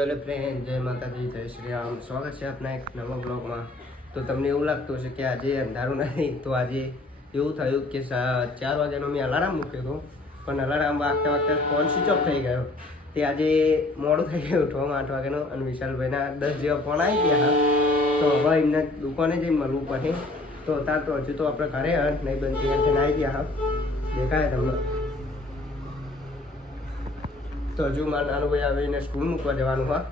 Hello friend, જય માતાજી, જય શ્રી રામ. સ્વાગત છે આપણા એક નવા બ્લોગમાં. તો તમને એવું લાગતું હશે કે આજે અંધારું નથી, તો આજે એવું થયું કે 4 વાગ્યાનો મેં અલાર્મ મૂક્યો હતો, પણ અલાર્મ વાગતા વાગતા ફોન સ્વિચ ઓફ થઈ ગયો. તે આજે મોડું થઈ ગયું ઉઠવામાં 8 વાગ્યાનો, અને વિશાલભાઈના 10 જેવા ફોન આવી ગયા. તો હવે એમને દુકાને જઈ મળવું પડે. તો અત્યારે તો હજુ તો આપણે ઘરે નહીં બંધ તૈયાર થઈને આવી ગયા. દેખાય તમને. તો હજુ મારા નાનો ભાઈ આવીને સ્કૂલ મૂકવા જવાનું હા.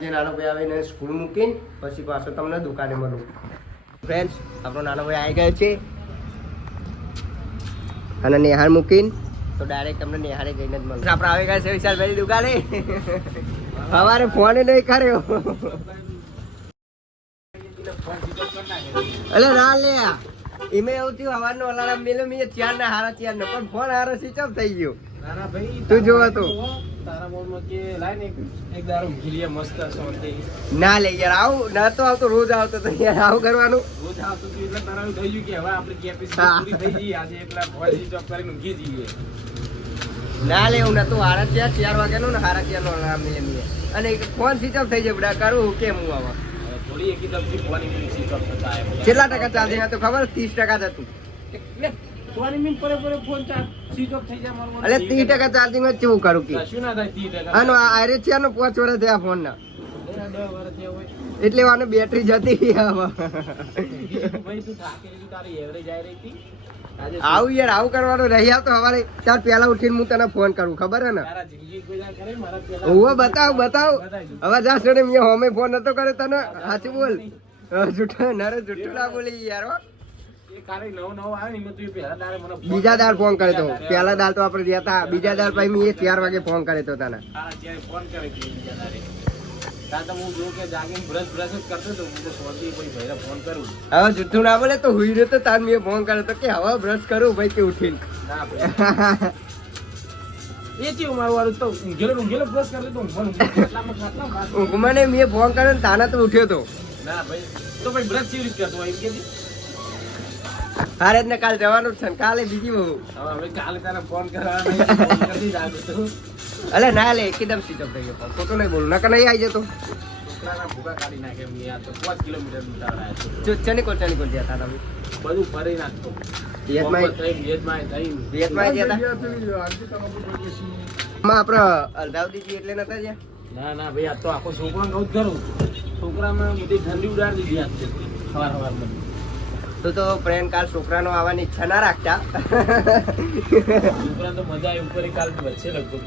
જે નાનો ભાઈ આવીને સ્કૂલ મૂકીને પછી પાછો તમને દુકાને મળું. ફ્રેન્ડ્સ, આપણો નાનો ભાઈ આવી ગયો છે અને નિહાર મૂકીને તો ડાયરેક્ટ તમને નિહારે જઈને જ મળું. આપણે આવી ગયા છે વિશાલભાઈની દુકાને. સવારે ફોન નહીં કર્યો. અલે ના લે, એમાં એવું થયું સવારનો અલાર્મ મેલો મેં 4 ને 4:30 ને, પણ ફોન હારો સ્વિચ ઓફ થઈ ગયો. તું જોવા તો ના લે યાર, આવું ના તો આવતો, રોજ આવતો તો યાર, આવું કરવાનું. ના લે, હું નતું 4:30 વાગ્યાનું ને 4:30 નો અલાર્મ મેં, અને ફોન સ્વિચ ઓફ થઈ જાય. બધા કરું કેમ હું આવા? કેટલા ટકા ચાર્જિંગ હતું ખબર? 30% જ હતું. 30% ચાર્જિંગ જ કેવું કરું કે આનો આરે છે નો 5 વર્ષ થયા ફોન ના, એટલે આનો બેટરી જતી. આવું યાર, આવું કરવાનું રહી આવતો. હવારે ચાર પહેલા ઉઠીને હું તને ફોન કરું, ખબર હે ને? બતાવ. હવે જા છોડે, મેં હોમે ફોન નતો કર્યો તને. સાચું બોલ, જૂઠું ના બોલી યાર. બીજા દાળ ફોન કરે તો, પેલા દાળ તો આપડે ગયા હતા. બીજા દાળ પછી મેં 4 વાગે ફોન કરે તો તને. હવે જૂઠું ના બોલે તો હુઈ રહ્યો તો તાર મેં ફોન કર્યો તો કે હવે બ્રશ કરું ભાઈ કે ઉઠીને. મને મેં ફોન કર્યો તાના તો ઉઠ્યો તો. અરે ને કાલ જવાનું છે, કાલે બીજી બહુ. કાલે તારે ફોન કરવાનો. અલે ના લે, એકદમ સ્વિચ ઓફ થઈ ગયો. ખોટું નહીં બોલું, નકર નહીં આવી જતો. ચની કોલ ગયા હતા તમે? બધું ફરી નાખતો. આપડે અલધાવતી એટલે નતા જ્યાં. ના ભાઈ, આ તો આખો છોકરા ગૌત કરું. છોકરામાં બધી ઠંડી ઉડાડી દીધી સવાર. તો ફ્રેન્ડ, કાલ છોકરાનો આવવાની ઈચ્છા ના રાખતા. છોકરા તો મજા આવી ઉપર કાલ વચ્ચે લગભગ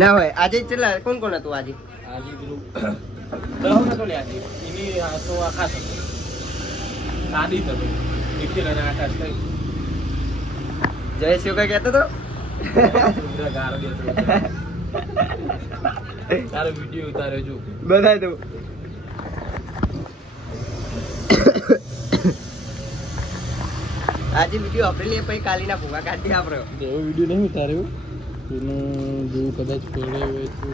ના હોય. આજે ચલા કોણ કોણ હતું આજે? આજે ગ્રુપ નતો લે. આજે એની તો આકાશ હતો, સાદી હતો, નિખિલ અને આકાશ થઈ. જય શિવ કઈ કહેતો તો તારો વિડીયો ઉતાર્યો જો બધાય તો. આજે વિડીયો આપણે પછી કાલીના ભૂગા કાઢી આપણે. એવો વિડીયો નહીં ઉતાર્યો, એનો જો કદાચ પડે હોય તો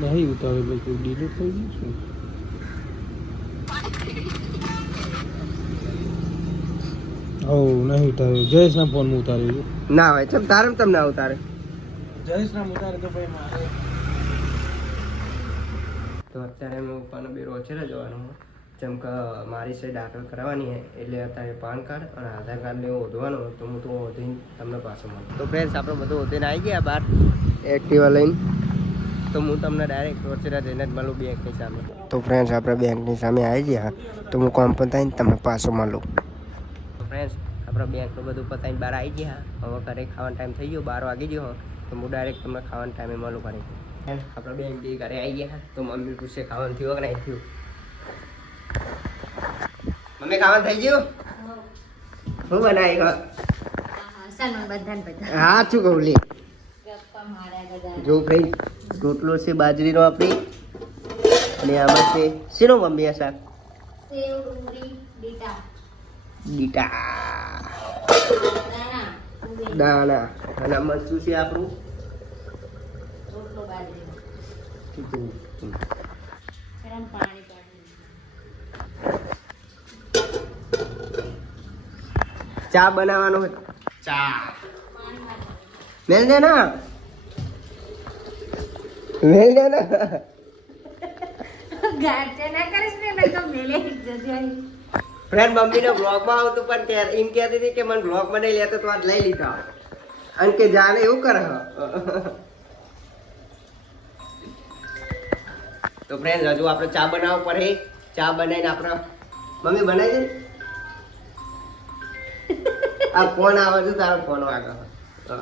નહીં ઉતારે ભાઈ, ડિલીટ થઈ ગયું છે. નહીં ઉતાર્યો. જયેશ ના ફોન માં ઉતાર્યો ના હોય. ચમ તારે તમ ના ઉતારે? જયેશ ના ઉતારે તો ભાઈ મારે. તો અત્યારે હું ઉપરનો બે રોચેરા જવાનું, જેમ કે મારી સાઈડ દાખલ કરાવવાની છે, એટલે અત્યારે પાન કાર્ડ અને આધાર કાર્ડને એવું ઓઢવાનું, તો હું તો ઓઢીને તમને પાછો મળું. તો ફ્રેન્ડ્સ, આપણે બધું ઓઢીને આવી ગયા બહાર એક્ટિવા લઈને. તો હું તમને ડાયરેક્ટ રોચેરા જઈને જ મળું બેંકની સામે. તો ફ્રેન્ડ્સ, આપણે બેંકની સામે આવી ગયા, તો હું કોમ પતાવીને તમને પાછો મળું. તો ફ્રેન્ડ્સ, આપણે બેંકનું બધું પતાવીને બહાર આવી ગયા. હવે ઘરે ખાવાનો ટાઈમ થઈ ગયો, 12 વાગી ગયો. તો હું ડાયરેક્ટ તમને ખાવાના ટાઈમે મળું ઘરે. આપણે બેંક બી ઘરે આવી ગયા. તો મમ્મી પૂછે ખાવાનું થયું કે નહીં થયું. મમ્મી, ખાવાનું થઈ ગયું? શું બનાવી ગયો? હા, શું કહું લે. જો ભાઈ, રોટલો છે બાજરીનો આપણી, અને આમાં છે શેનો મમ્મી આ શાક? બીટા દાણા. અને આમાં શું છે આપણું? ગરમ પાણી ચા બનાવવાનો હતો. ચા મેલ દે ના ફ્રેન્ડ મમ્મીને બ્લોગમાં આવતું પણ એમ કહેતી હતી કે મને બ્લોગમાં નહીં લેતો તો આજ લઈ લીધા અને કે જાને એવું કરે. તો ફ્રેન્ડ હજુ આપણે ચા બનાવવા પડે. ચા બનાવીને આપણે મમ્મી બનાવી દે. આ ફોન આવે છે તારો ફોન વાગે. તો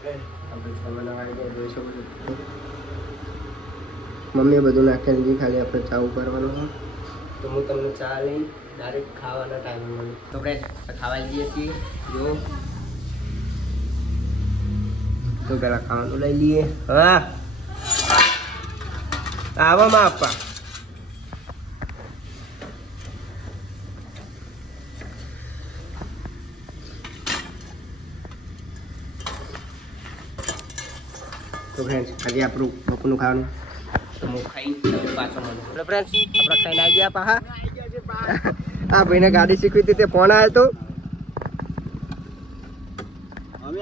ફ્રેન્ડ આપણે ચા બનાવવા જોઈશું. મમ્મીએ બધું નાખેલું છે, ખાલી આપણે ચા ઉકાળવાનું હોય. તો હું તમને ચા લઈને ડાયરેક્ટ ખાવાના ટાઈમે મળું. તો ફ્રેન્ડ ખાવા જઈએ છીએ. જો તો પેલા ખાવાનું લઈ લઈએ. હા આવવામાં આપવા તો ફ્રેન્ડ્સ આજે આપણું બપોરનું ખાવાનું તો હું ખાઈ પાછો મળું. ફ્રેન્ડ્સ આપણે ખાઈને આવી ગયા પાહા. આ ભાઈને ગાડી શીખવી હતી તે ફોન આવ્યો હતો.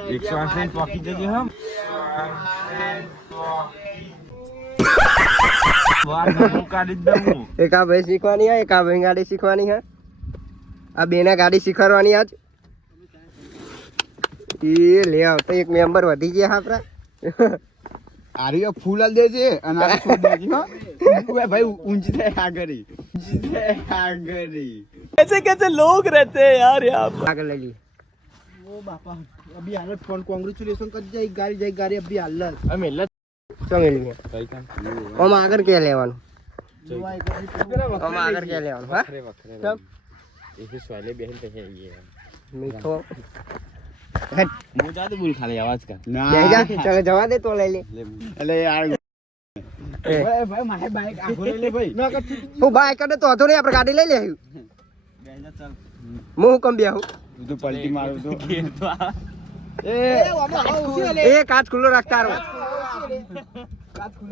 108 પોકી જજે હમ એક આ ભાઈ શીખવાની હે, એક આ ભાઈ ગાડી શીખવાની હે. આ બેને ગાડી શીખવાડવાની આજ. એ લે આવતો એક મેમ્બર વધી ગયા આપડા. આરિયો ફૂલ આલ દેજે અને આ છોડ દેજે હો. ઓય ભાઈ ઊંચી થાય આગળી, ઊંચી થાય આગળી. कैसे कैसे लोग रहते हैं यार यहाँ पर. આગળ લઈ લી. ઓ બાપા અભી હાલત ફોન કોંગ્રેચ્યુલેશન કર જાય ગાડી અભી હાલત અમે લત ચોંગી લી. ઓમ આગળ કે લેવાનું. ઓમ આગળ કે લેવાનું. હા તબ એ સોલે બેહન તો હે ये મીઠો હું જાતે બોલ ખાલી આવાજ કર જઈ જા. ચાલ જવા દે તો લઈ લે. એટલે યાર ભાઈ મારે બાઈક આગો લઈ લે ભાઈ ના કર હું બાઈક કરે તો હતો નહીં આપણે ગાડી લઈ લે. બેજા ચાલ હું હુકમ બેહું. તું પલટી મારું તો એ કાચ ખુલ્લો રાખતા રહો.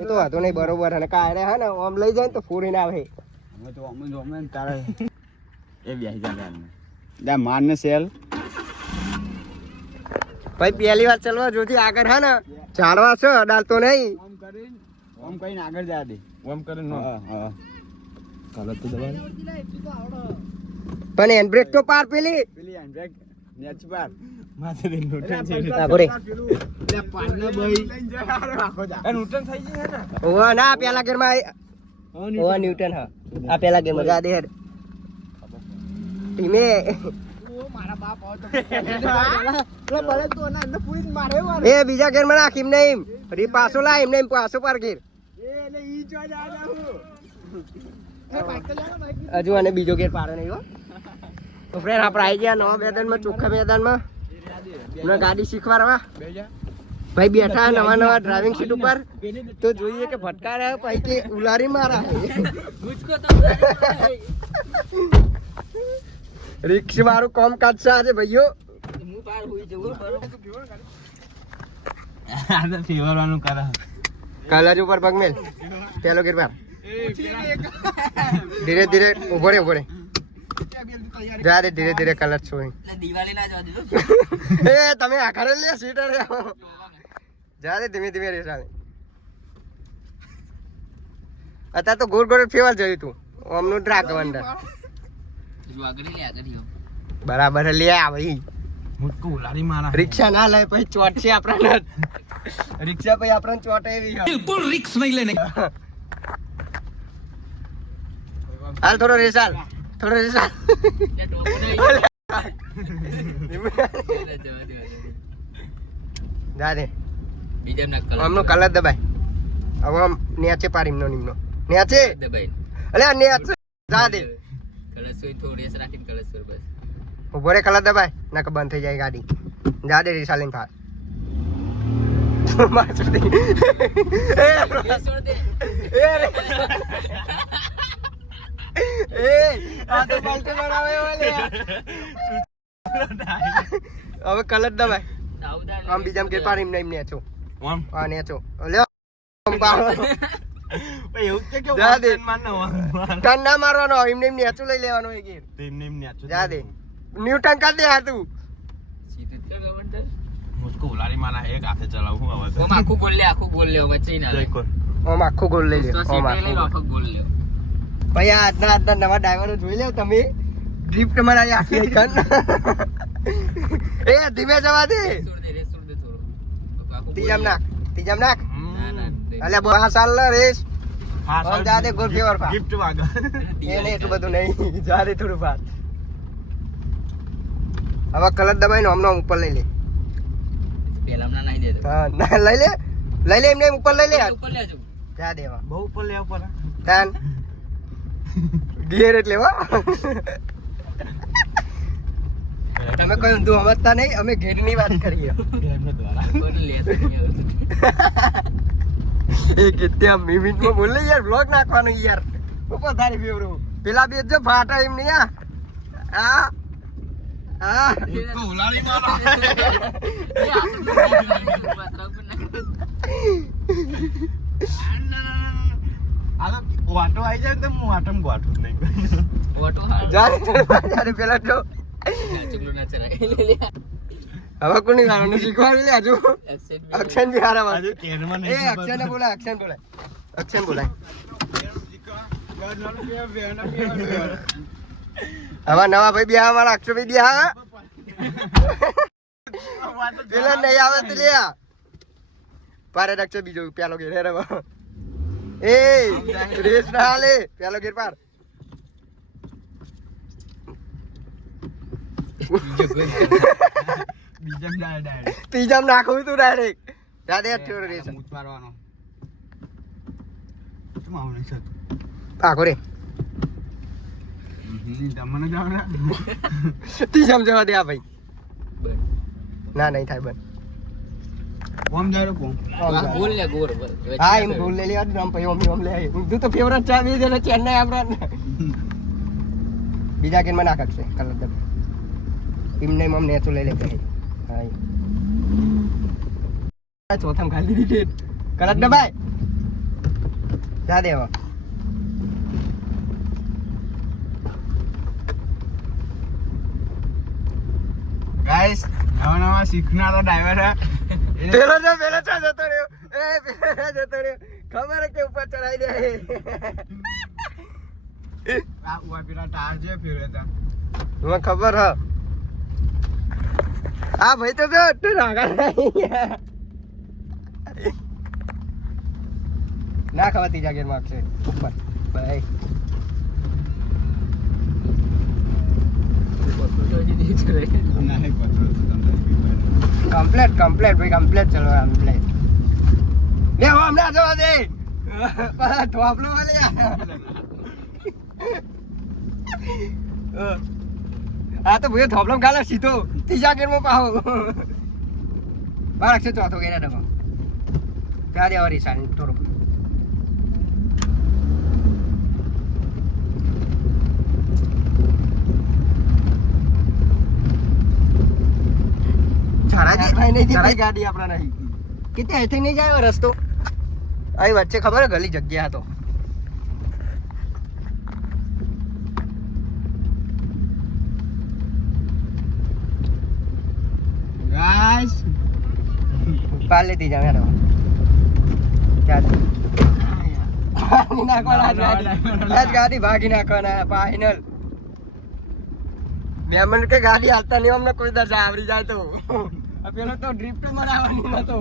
એ તો હતો નહીં બરોબર. અને કાયરે હે ને આમ લઈ જાય ને તો ફોરીને આવે. અમે તો અમે તારે એ બેહી જા માર ને સેલ ભાઈ પહેલી વાર ચલવા જોથી આગળ હે ને ચાલવા છે અડાલતો નહીં. ઓમ કઈને આગળ જા દે ઓમ કરે નો હા કાલત તો દબાવ પણ હેન્ડ બ્રેક તો પાર પેલી હેન્ડ બ્રેક નેચ પાર માથે દે નોટન છે આ બોરે લે પાડને ભાઈ આખો જા એ નોટન થઈ ગઈ હે ને ઓવા ના પેલા ગેર માં ઓવા ન્યૂટન હા આ પેલા ગેર માં જા દે હેડ ધીમે. મારા બાપ આવ તો બળે તો ના અંદર પૂરી મારે એ બીજા ગેર માં નાખ. એમ નહીં ફરી પાછો લા. એમ નહીં પાછો પાર ગેર. એટલે ઈ જો જા હું એ બાઈક તો જા બાઈક હજુ અને બીજો ગેર પાડે નહીં હો. તો ફ્રેન્ડ આપણે આવી ગયા નવા મેદાનમાં, ચોખ્ખા મેદાનમાં. હમણાં ગાડી શીખવાડવા ભાઈ બેઠા નવા નવા ડ્રાઇવિંગ સીટ ઉપર. તો જોઈએ કે ભટકા રહ્યો પછી કે ઉલારી મારા. રિક્ષા મારું કામ કાજ છે આજે ભાઈઓ. ફેવરવાનું કરે કલર ઉપર પગ મેલ. પેલો ગેર પર ધીરે ધીરે ઉભો રે ઉભો રે. જા દે ધીરે ધીરે કલર છો. એ તમે આખરે લે સીટર જા દે ધીમે ધીમે રેસા. અત્યારે તો ગોળ ગોળ ફેવર જોયું તું ઓમનું ટ્રાક વંડર બરાબર લે આ ભાઈ. મુટકો ઉલારી મારા રિક્ષા ના લે પછી ચોટ છે આપણા. રિક્ષા પછી આપણને ચોટ એવી बिल्कुल रिक्स नहीं लेने હાલ થોડો રેસાલ થોડો રેસાલ. જા દે આમનો કલર દબાય. હવે આમ નેચે પાડી એમનો નિમનો નેચે દબાય. અલે નેચે જા દે ઉભો રે. કલર દબાય ના કે બંધ થઈ જાય ગાડી. જા દે રિસાલિંગ થાય. હવે કલર દબાય. આમ બીજામ કે પાડી એમને એમને નેચો હા નેચો. જા દે ટન ના મારવાનો. એમને એમ નેચું લઈ લેવાનું. જા દે ન્યૂટન કર દે. હા તું મુસ્કો ઉલારી માના એક હાથે ચલાવું હું હવે આખું ગોલ લે વચ્ચે ના લે. ઓમ આખું ગોળ લઈ લ્યો તો ઓમ સીધે આખું લઈને ગોળ. આખો ગોલ લે. ભાઈ આ આજના નવા ડ્રાઈવરો જોઈ લો તમે ડ્રિફ્ટ મારા આખી કન એ ધીમે જવા દે છોડ દે થોડું. આખું ત્રીજામ ગોલ લે. નાખ ના, ના, તે- અલ્યા બહુ હાલ રેસ હા ઓમ જા દે ગોળ ફેવર પા ગિફ્ટ વાગ એને એટલું બધું નહીં જા દે થોડું ફાર હવે કલર દબાઈને હમણાં ઉપર લઈ લે પેલા હમણાં નાહી દેતો. હા ના લઈ લે એમને ઉપર લઈ લે ઉપર લેજો. જા દેવા બહુ ઉપર લે ઉપર તાન ગિયર એટલે હો તમે કોઈ ઊંધું સમજતા નહીં અમે ઘેરની વાત કરીએ ગોલ લે તો નહીં એ કેટલા મિનિટમાં બોલે યાર બ્લોગ નાખવાનો યાર ઉપર તારી ફેવરો પેલા બે જો ફાટા એમ નહીં આ મુસ્કો ઉલારી માના આ તો વાટો આવી જાય ને તો હું વાટમ ગોઠું નહીં જારે પેલા તો હવે કોની ગાવાનું શીખવાડી લે હજુ અક્ષન બી હારા વાત આજે કેનમાં એ અક્ષન બોલાય અક્ષન બોલાય હવે નવા ભાઈ બિહાર મારા અક્ષર ભાઈ બિહાર પેલા નહીં આવે તો લે પારે અક્ષર બીજો પેલો ઘેર રે એ રેસ ના હાલે પેલો ઘેર પાર બીજા ડાયરેક્ટ ત્રીજામ નાખવું તું ડાયરેક્ટ દાદે થોડો રેસ મૂત મારવાનો શું આવું નહીં થતું પાકો રે તમને જાવ ને ત્રીજામ જવા દે આ ભાઈ ના નહીં થાય બન કોમ જાય કોમ ગોલ લે ગોળ હા એમ ભૂલ લઈ લે આમ ભાઈ ઓમ લે તું તો ફેવરેટ ચા બી દે ચેન્નાઈ આપણા બીજા કેન માં નાખશે કલર દબ એમને મમ નેચો લઈ લે ભાઈ હા ચોથામ ખાલી દીધી કલર દબાય જા દેવા ગાઈસ નવા શીખનારો ડ્રાઈવર પેલો ચા જતો રહ્યો એ પેલો જતો રહ્યો ખબર હે કે ઉપર ચડાઈ દે આ ઉવા પેલા ટાર જે ફેરવે તા મને ખબર હ આ ભાઈ તો તું રાગા ના ખબર ત્રીજા ગેર માં છે ઉપર ભાઈ નહીં પત્રો કમ્પ્લેટ ભાઈ કમ્પ્લેટ ચલો કમ્પ્લેટ લે હો હમણાં જવા દે પાછા ઢોપલો વાલે આ તો ભાઈ થોપલો ખાલે સીધો ત્રીજા ગેર માં પાહો બાળક છે ચોથો ગેર ડબો ત્યાં દેવા રીસાની થોડુંક ગાડી આપણા નહીં કેટલે અહીંથી નહીં જાય રસ્તો અહીં વચ્ચે ખબર હે ગલી જગ્યા હતો ગાઈસ પાર લેતી જાવ યાર ભાગી નાખવાના ગાડી ભાગી નાખવાના ફાઇનલ મેમન કે ગાડી હાલતા નહીં અમને કોઈ દશા આવડી જાય તો પેલો તો ડ્રિફ્ટ મરાવવાની નતો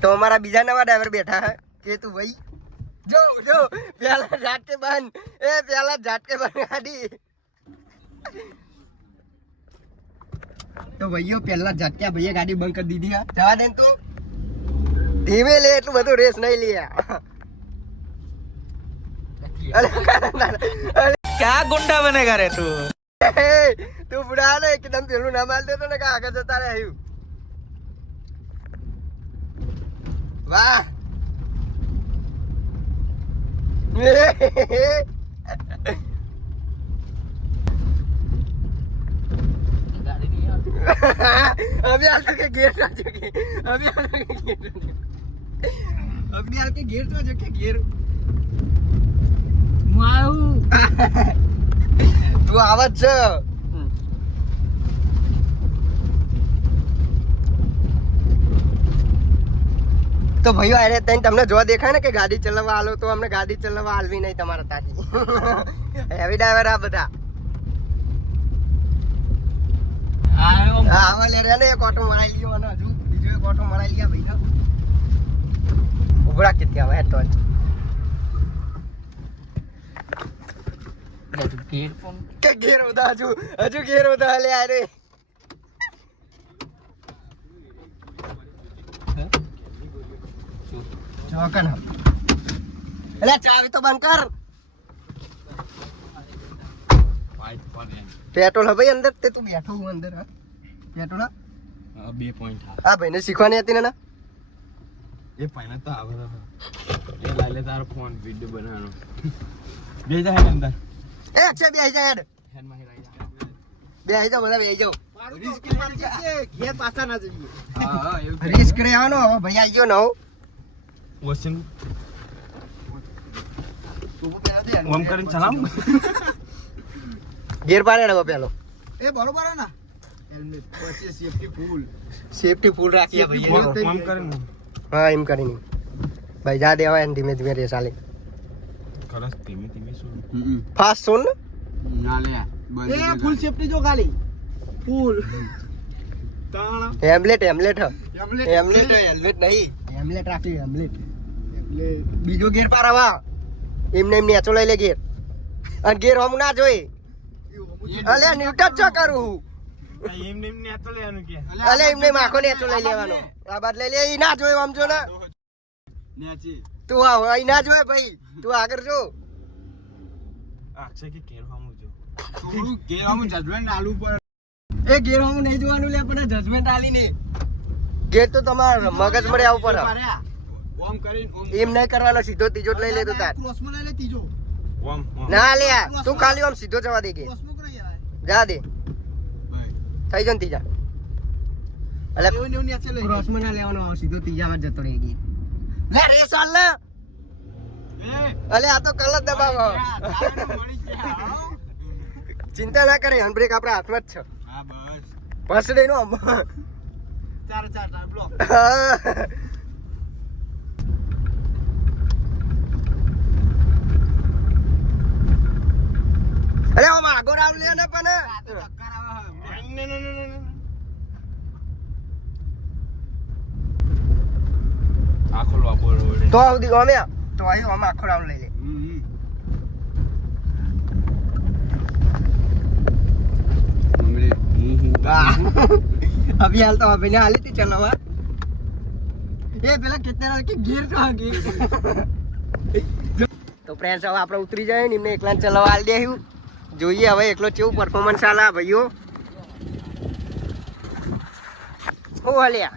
તો અમારા બીજા નવા ડ્રાઈવર બેઠા હે કે તું ભાઈ જો પેલા ઝાટકે બંધ ગાડી તો ભાઈઓ પેલા ઝાટક્યા ભાઈએ ગાડી બંધ કરી દીધી હા જવા દે તું ધીમે લે એટલું બધું રેસ નહીં લે क्या गुंडा बनेगा रे तू તું બુડા ને એકદમ પેલું ના માલ દેતો ને કે આગળ જતા રહે આવ્યું વાહ अभी हाल के गेट आ चुके अभी हाल के गेट तो आ चुके गेट હું આવું. તું આવ જ છે. તો ભાઈઓ અરે તમને જોવા દેખાય ને કે ગાડી ચલાવવા આલો તો અમને ગાડી ચલાવવા આલવી નહીં તમારા તાજી. હેવી ડ્રાઈવર આ બધા. આયો. હા આવા લે રે ને એક ઓટો મરાઈ લ્યો અને હજુ બીજો એક ઓટો મરાઈ લ્યા ભાઈ. ઉભરા કેટલી આવે તો કે ઘેર ઉદા હજુ ઘેર ઉદા લે અરે ચોકન એટલે ચાવી તો બંધ કર. પેટ્રોલ હે ભાઈ અંદર તે તું બેઠો હું અંદર હા પેટ્રોલ હા 2 પોઈન્ટ આ ભાઈને શીખવાની હતી ને ના એ પાઈના તો આવે એ લાલે તારો ફોન વિડિયો બનાવવાનો બે જાય અંદર એ અક્ષય બેહી જા હેડ હેડ માં હેરાઈ બેહી જા બધા બેહી જાવ રિસ્ક માર કે ઘેર પાછા ના જઈએ હા એવું રિસ્ક રહેવાનો હવે ભાઈ આવી ગયો નવો વોશિંગ ઓમ કરીને ચલાવ ગેર પાડે હવે પેલો એ બરોબર હે ને હેલ્મેટ પછી સેફટી ફૂલ રાખીએ ભાઈ ઓમ કરીને હા એમ કરીને ભાઈ જા દેવાય ને ધીમે ધીમે રેસ આલે કરસ ધીમે ધીમે શું ફાસ્ટ સોન ના લે એ ફૂલ સેફટી જો ખાલી ફૂલ તાણા હેમલેટ હેમલેટ હેલ્મેટ હેલ્મેટ નહીં હેમલેટ રાખી હેમલેટ બીજો ગેર પારાવા એમને એમ નેચો લઈ લે ગેર અને ગેર હમ ના જોઈ અલે ન્યૂટન ચો કરું એમને એમને આ તો લેવાનું કે અલે એમને આખો નેચો લઈ લેવાનો આ બાદ લઈ લે ઈ ના જોય આમ જો ના નેચી તું આ અહીં ના જોય ભાઈ તું આગળ જો અક્ષય કે કેર હામું જો થોડું કેર હામું જજમેન્ટ આલુ પર એ ગેર હમ નહીં જોવાનું લે પણ જજમેન્ટ આલી ને ગેર તો તમાર મગજ મરે આવું પડે ઓમ કરીને ઓમ એમ નહીં કરવાનો સીધો ત્રીજો જ લઈ લે તો તાર ક્રોસમાં લઈ લે ત્રીજો ઓમ ના લે તું ખાલી આમ સીધો જવા દે કે ક્રોસમાં કરે યાર જા દે થઈ જાય ને ત્રીજા એટલે એવું ને નેચે લઈ ક્રોસમાં ના લેવાનો સીધો ત્રીજામાં જ જતો રહે ગઈ લે રે ચાલ લે અલે આ તો કલર દબાવ ચિંતા ના કરે હેન્ડ બ્રેક આપણા હાથમાં જ છે હા બસ પસડે નો આમ ચાર બ્લોક અરે આમ આગળ આવ લે ને પણ આખો વાપરો તો આવડી અમે તો આયો આમ આખો રાઉન્ડ લઈ લે अभी हाल तो अभी ने हाली थी चलावा ये પેલા કેટલા કે ગીર તો ગીર તો ફ્રેન્ડ્સ હવે આપણે ઉતરી જાય ને એમને એકલા ચલાવવા આલ દેહ્યું જોઈએ હવે એકલો કેવું પરફોર્મન્સ આલા ભાઈઓ ઓ હાલ્યા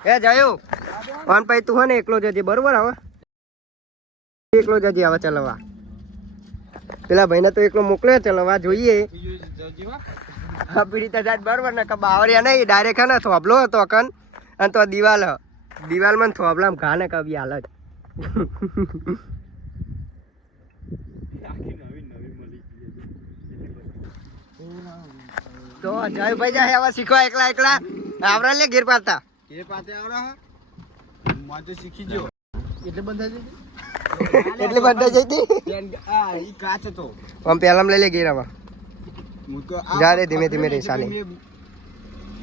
એ જાયો ઓન ભાઈ તું હે ને એકલો જજે બરોબર હવે એકલો જજે હવે ચલાવવા પેલા ભાઈને તો એકલો મોકલ્યો ચલાવવા જોઈએ હા પીડી તો જાત બરોબર ને બાવરિયા નહીં ડાયરેક્ટ હે ને થોભલો હતો કન અને તો દિવાલમાં થોભલામાં ઘા ને કબી હાલત તો જયભાઈ જાય હવે શીખવા એકલા આવરા લે ઘેર પાતા એ પાતે આવરા હા માતે શીખી જો એટલે બંધા જઈ એટલે બધા જઈ આ ઈ કાચ હતો આમ પેલામ લઈ લે ઘેર આવા હું તો જા રે ધીમે ધીમે રે સાલે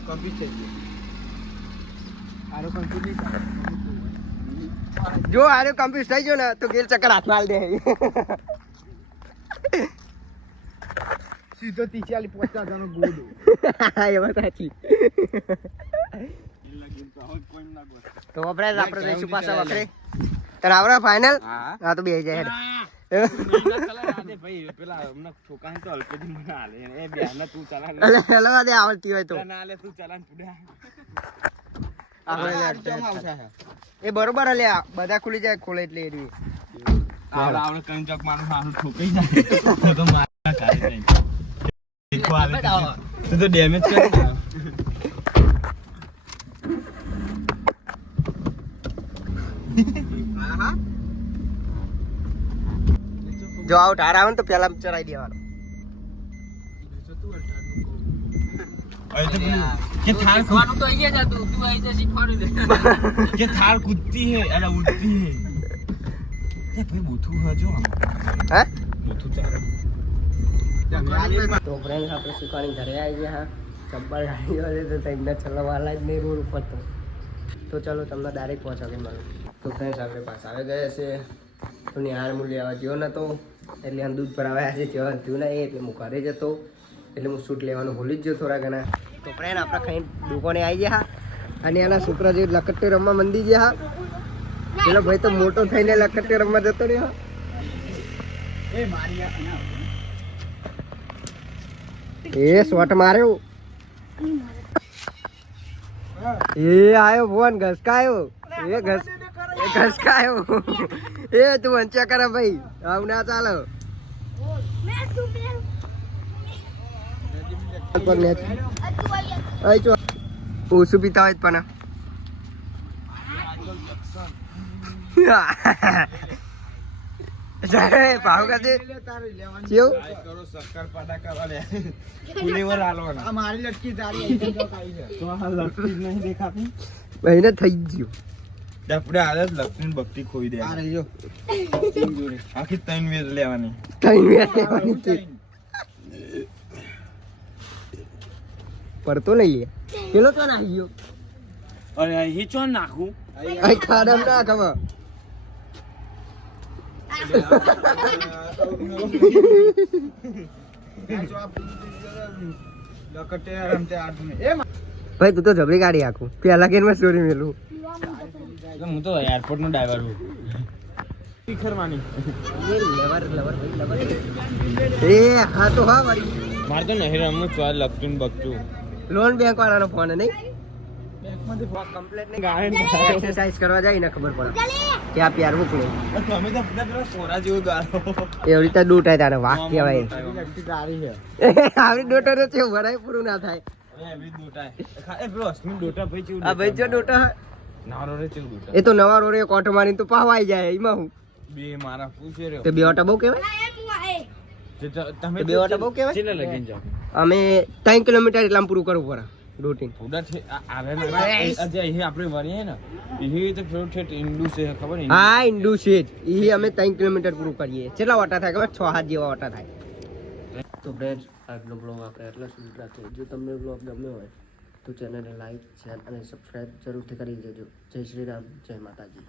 કમ્પ્લીટ થઈ ગયો આરો કમ્પ્લીટ જો આરે કમ્પ્લીટ થઈ ગયો ને તો ગેર ચક્કર હાથમાં આલ દે સીધો 30 50 જણો ગોડો એ વાત સાચી તો આપણે જઈશું પાછા વખરે તને આવડે ફાઇનલ હા તો બે જાય આવડતી હોય તો એ બરોબર હલે બધા ખુલી જાય ખોલે એટલે એરી તો ડેમેજ કરી જો આવું ઢાર આવે ને તો પેલા ચડાવી દેવાનો. કે થાર શીખવાનું તો અહીંયા જ હતું. તું અહીં જ શીખવાડી દે. કે થાર કૂદતી હે અને ઉડતી હે. એ ભાઈ બૂથું હજો આમ હે બૂથું ચાલે. તો ફ્રેન્ડ આપણે શીખવાની ઘરે આવી ગયા હા. ચપ્પલ ગાડી વાળે તો તમને ચલાવવાલા જ નહીં રોડ ઉપર તો ચાલો તમને ડાયરેક્ટ પહોંચાડી મળું. તો ફ્રેન્ડ્સ આપણે પાછા આવી ગયા છે. તો નિહાર મૂલ્ય આવા જેવો નહોતો એટલે આમ દૂધ પર આવ્યા છે જેવા થયું ને એટલે હું ઘરે જતો એટલે હું શૂટ લેવાનું ભૂલી જ ગયો થોડા ઘણા. તો ફ્રેન્ડ આપણે ખાઈને દુકાને આવી ગયા અને એના છોકરા જે લકટ્ટી રમવા મંદી ગયા પેલો ભાઈ તો મોટો થઈને લકટ્ટી રમવા જતો રહ્યો. એ શોટ માર્યો એ આયો ફોન ઘસકાયો એ ઘસકાયો એ તું વંચ્યા કરે ભાઈ આવું ના ચાલો. ઓછું પીતા હોય પણ ભાવ કાજે કેવું મારી લટકી તારી તો આ લટકી નહીં દેખાતી ભાઈને થઈ ગયું. આપણે આદત લક્ષ્મી ભક્તિ ખોઈ દે. આ રહી જો આખી 3 વેજ લેવાની. પડતો નહીં લે પેલો તો નાખી ગયો. અરે અહીં ચોન નાખું અહીં ખાડમ ના ખબર ભાઈ તું તો જબરી ગાડી આખું પેલા કે સ્ટોરી મેલું. હું તો એરપોર્ટ નો ડ્રાઈવર છું. શીખરવાની એ હા તો હા વારી મારે તો નહીં રમવું છું. આ લખતું ને બગતું લોન બેંક વાળાનો ફોન નહીં કમ્પ્લેટ નહીં એક્સરસાઇઝ કરવા જાય ને ખબર પડે કે આ પ્યાર મૂક નહીં તમે તો પેલા સોરા જેવું ગારો એવી રીતે ડૂટાય તારે વાહ કહેવાય. ગાડી છે આવી ડોટો તો છે વરાય પૂરું ના થાય. એવી દોટા એ પેલો અશ્મિન દોટા ભાઈ જેવું આ ભાઈ જો ડોટો નારો રે જેવું દોટા એ તો નવા રોડે એક ઓટો મારીને તો પાવાઈ જાય એમાં હું બે મારા પૂછે રહ્યો તે બે ઓટા બહુ કહેવાય. તમે બે ઓટા બહુ કહેવાય. ચેલે લગીન જાવ અમે 3 કિલોમીટર એટલામાં પૂરું કરવું પડે રૂટીન. થોડા છે આવે ને આજે અહીં આપણે વણીએ ને એ તો પેલું ઠેઠ ઇન્ડુ છે ખબર ને હા ઇન્ડુ છે જ એ અમે 3 કિલોમીટર પૂરું કરીએ. કેટલા ઓટા થાય ખબર 6-7 જેવા ઓટા થાય. તો ફ્રેન્ડ્સ આજનો બ્લોગ આપણે એટલા સુધી રાખીએ. જો તમને બ્લોગ ગમ્યો હોય તો ચેનલને લાઈક શેર અને સબસ્ક્રાઈબ જરૂરથી કરી દેજો. જય શ્રી રામ, જય માતાજી.